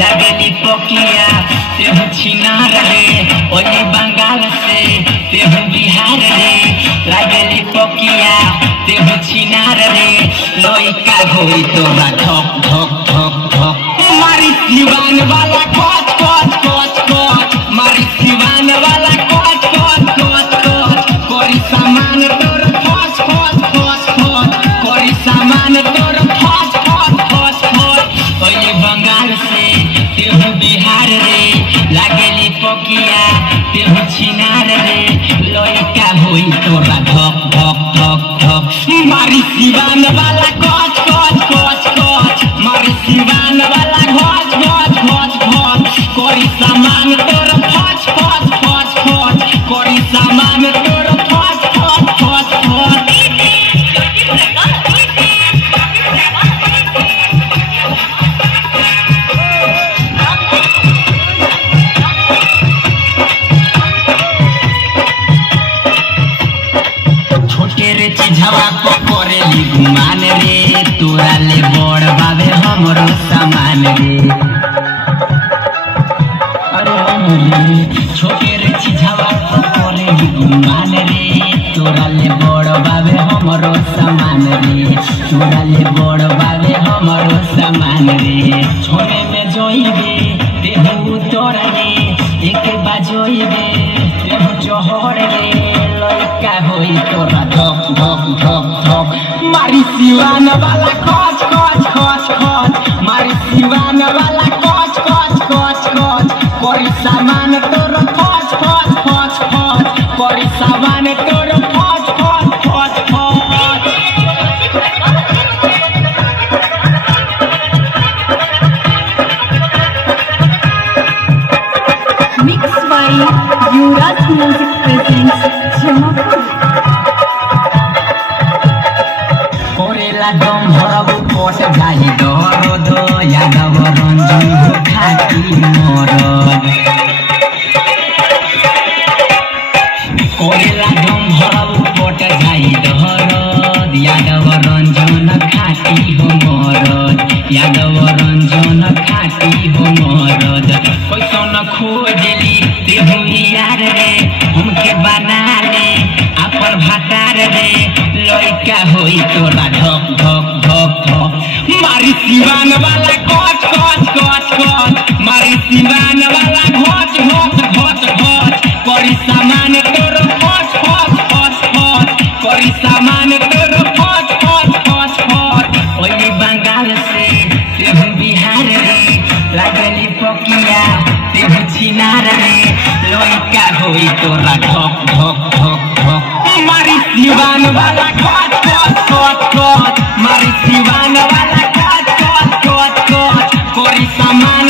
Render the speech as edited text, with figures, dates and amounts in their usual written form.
लगली पकिया तेहू छिनार रे ओली बंगाल से तेहू बिहार रे लगली पकिया तेहू छिनार रे लइका होई तोरा धक धक धक धक मारी दीवान वाला कोच कोच कोच कोच मारी दीवान वाला कोच कोच कोच कोच कोरी सामान तोर फस फस फस फस कोरी सामान तोर फस फस फस फस ओली बंगाल से तेहू बिहार रे लागेली पकिया तेहू छिनार रे लइका होई तोरा धक धक धक धक मारी दीवान वाला कोच कोच कोच कोच मारी दीवान वाला घोच घोच घोच घोच कोरी सामान तोर फस फस फस फस कोरी सामान तोर फस फस फस फस छोटे रे चिझवा को करेली गुमान रे तोरा ले बड़ बाबे हमरो सामान रे अरे छोटे रे चिझवा को करेली गुमान रे तोरा ले बड़ बाबे हमरो सामान रे तोरा ले बड़ बाबे हमरो सामान रे छोरे में जोइबे देहू तोरा रे एक बाजोइबे देहू जोहर रे लइका होई तोरा धक धक धक धक मारी दीवान वाला कोच कोच कोच कोच मारी दीवान वाला कोच कोच कोच कोच कोरी सामान तोर कोच कोच कोच कोच कोरी सामान तोर कोच कोच कोच कोच Mixed by Yuvraj Music presents Jamapur. कोरेला दम भरबू कोट जाई दरद यादव रंजन हो खाती मरद कोरेला दम भरबू कोट जाई दरद यादव रंजन खाती हो मरद यादव रंजन खाती हो मरद कैसन खोजली तेहू यार रे हमके बना ले अपन भातार रे लइका होई तोरा धक धक धक धक मारी दीवान वाला कोच कोच कोच कोच मारी दीवान वाला घोच घोच घोच घोच कोरी सामान तोर फस फस फस फस कोरी सामान तोर फस फस फस फस ओली बंगाल से तेहू बिहार रे लागली पकिया तेहू छिनार रे लइका होई तोरा धक धक धक धक मारी दीवान वाला कोच कोच कोच कोच मारी दीवान वाला कोच कोच कोच कोच कोरी सामान